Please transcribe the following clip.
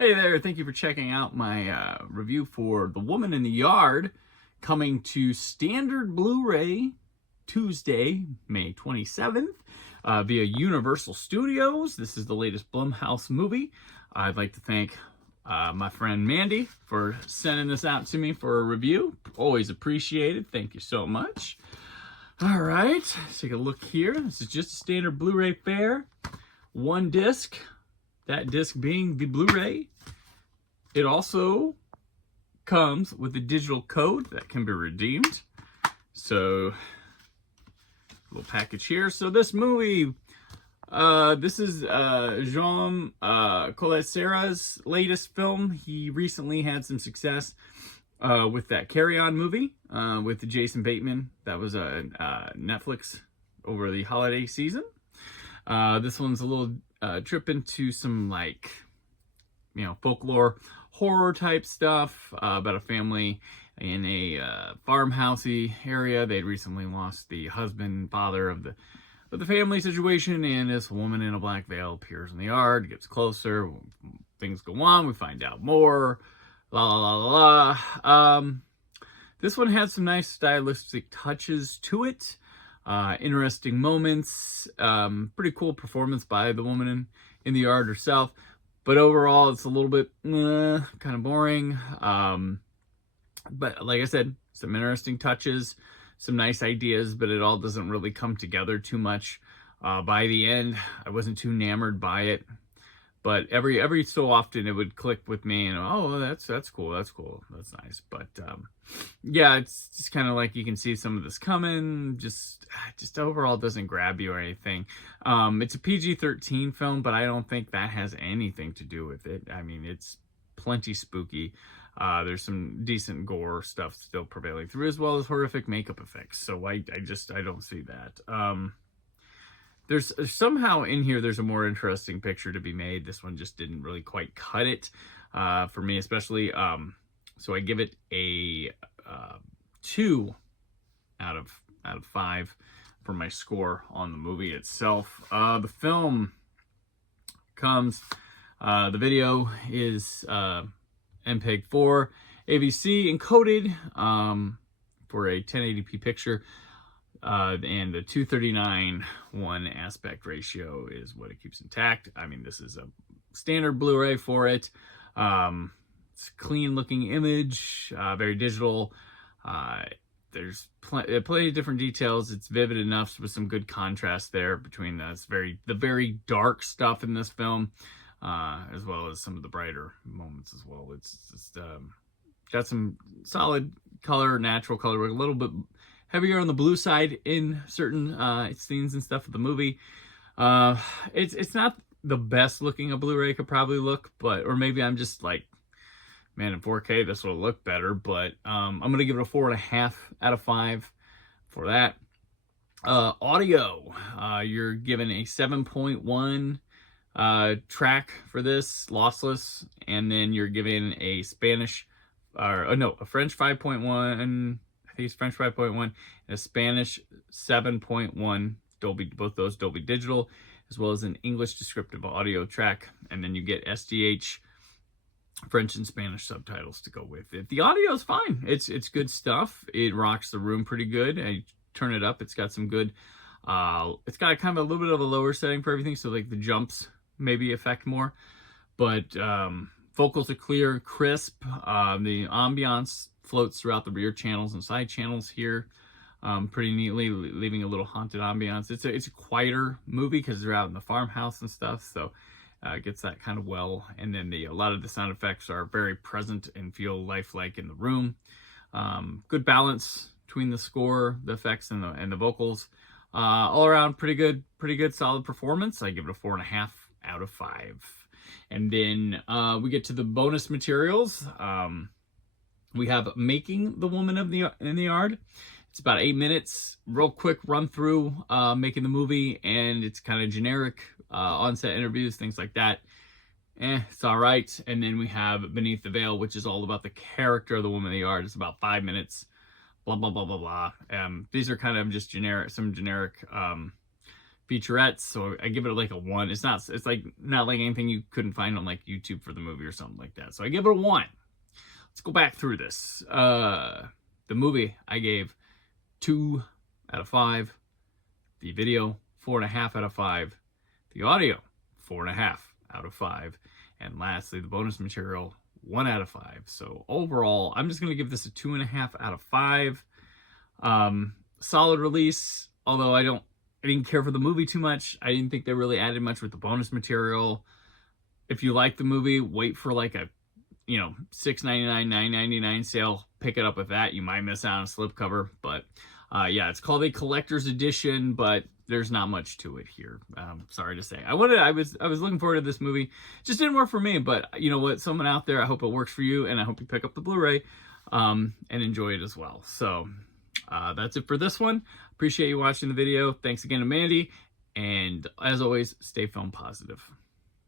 Hey there, thank you for checking out my review for The Woman in the Yard, coming to standard Blu-ray Tuesday, May 27th, via Universal Studios. This is the latest Blumhouse movie. I'd like to thank my friend Mandy for sending this out to me for a review. Always appreciated. Thank you so much. All right, let's take a look here. This is just a standard Blu-ray fare. One disc. That disc being the Blu-ray. It also comes with a digital code that can be redeemed. So, little package here. So this movie, this is Jean Collet-Serra's latest film. He recently had some success with that Carry On movie with Jason Bateman. That was a Netflix over the holiday season. This one's a little trip into some, like, folklore horror type stuff about a family in a farmhousey area. They'd recently lost the husband, father of the family situation, and this woman in a black veil appears in the yard, gets closer, things go on, we find out more, la la la la la. This one had some nice stylistic touches to it. Interesting moments, pretty cool performance by the woman in the yard herself, but overall it's a little bit kind of boring. But like I said, some interesting touches, some nice ideas, but it all doesn't really come together too much. By the end, I wasn't too enamored by it, but every so often it would click with me and, oh, that's cool, that's nice. But yeah, it's just kind of like you can see some of this coming. Just overall doesn't grab you or anything. It's a PG-13 film, but I don't think that has anything to do with it. I mean, it's plenty spooky. There's some decent gore stuff still prevailing through, as well as horrific makeup effects. So I don't see that. There's somehow in here, there's a more interesting picture to be made. This one just didn't really quite cut it for me, especially. So I give it a 2 out of 5 for my score on the movie itself. The film comes, the video is MPEG-4 AVC encoded for a 1080p picture. And the 239:1 aspect ratio is what it keeps intact. I mean, this is a standard Blu-ray for it. It's a clean looking image, very digital. There's plenty of different details. It's vivid enough with some good contrast there between the very dark stuff in this film, as well as some of the brighter moments as well. It's just got some solid color, natural color, a little bit heavier on the blue side in certain scenes and stuff of the movie. It's not the best looking a Blu-ray could probably look, or maybe I'm just like, man, in 4K this will look better. But I'm gonna give it a 4.5 out of 5 for that. Audio, you're given a 7.1 track for this, lossless, and then you're given a French 5.1. It's French 5.1 and a Spanish 7.1 Dolby, both those Dolby Digital, as well as an English descriptive audio track, and then you get SDH French and Spanish subtitles to go with it. The audio is fine. It's good stuff. It rocks the room pretty good. I turn it up. It's got some good. It's got kind of a little bit of a lower setting for everything, so like the jumps maybe affect more, but vocals are clear, crisp. The ambiance floats throughout the rear channels and side channels here pretty neatly, leaving a little haunted ambiance. It's a quieter movie because they're out in the farmhouse and stuff, so it gets that kind of well. And then a lot of the sound effects are very present and feel lifelike in the room. Good balance between the score, the effects, and the vocals. All around pretty good solid performance. I give it a 4.5 out of 5. And then we get to the bonus materials. We have Making the Woman in the Yard. It's about 8 minutes, real quick run through making the movie, and it's kind of generic on-set interviews, things like that. It's all right. And then we have Beneath the Veil, which is all about the character of the woman in the yard. It's about 5 minutes, blah, blah, blah, blah, blah. These are kind of just generic featurettes, so I give it like a 1. It's like not like anything you couldn't find on like YouTube for the movie or something like that. So I give it a 1. Let's go back through this. The movie I gave 2 out of 5. The video, 4.5 out of 5. The audio, 4.5 out of 5. And lastly, the bonus material, 1 out of 5. So overall, I'm just going to give this a 2.5 out of 5. Solid release, although I didn't care for the movie too much. I didn't think they really added much with the bonus material. If you like the movie, wait for like a, $6.99, $9.99 sale. Pick it up with that. You might miss out on a slipcover, but yeah, it's called a collector's edition, but there's not much to it here. Sorry to say. I was looking forward to this movie. It just didn't work for me, but you know what? Someone out there, I hope it works for you, and I hope you pick up the Blu-ray and enjoy it as well. So that's it for this one. Appreciate you watching the video. Thanks again to Mandy, and as always, stay film positive.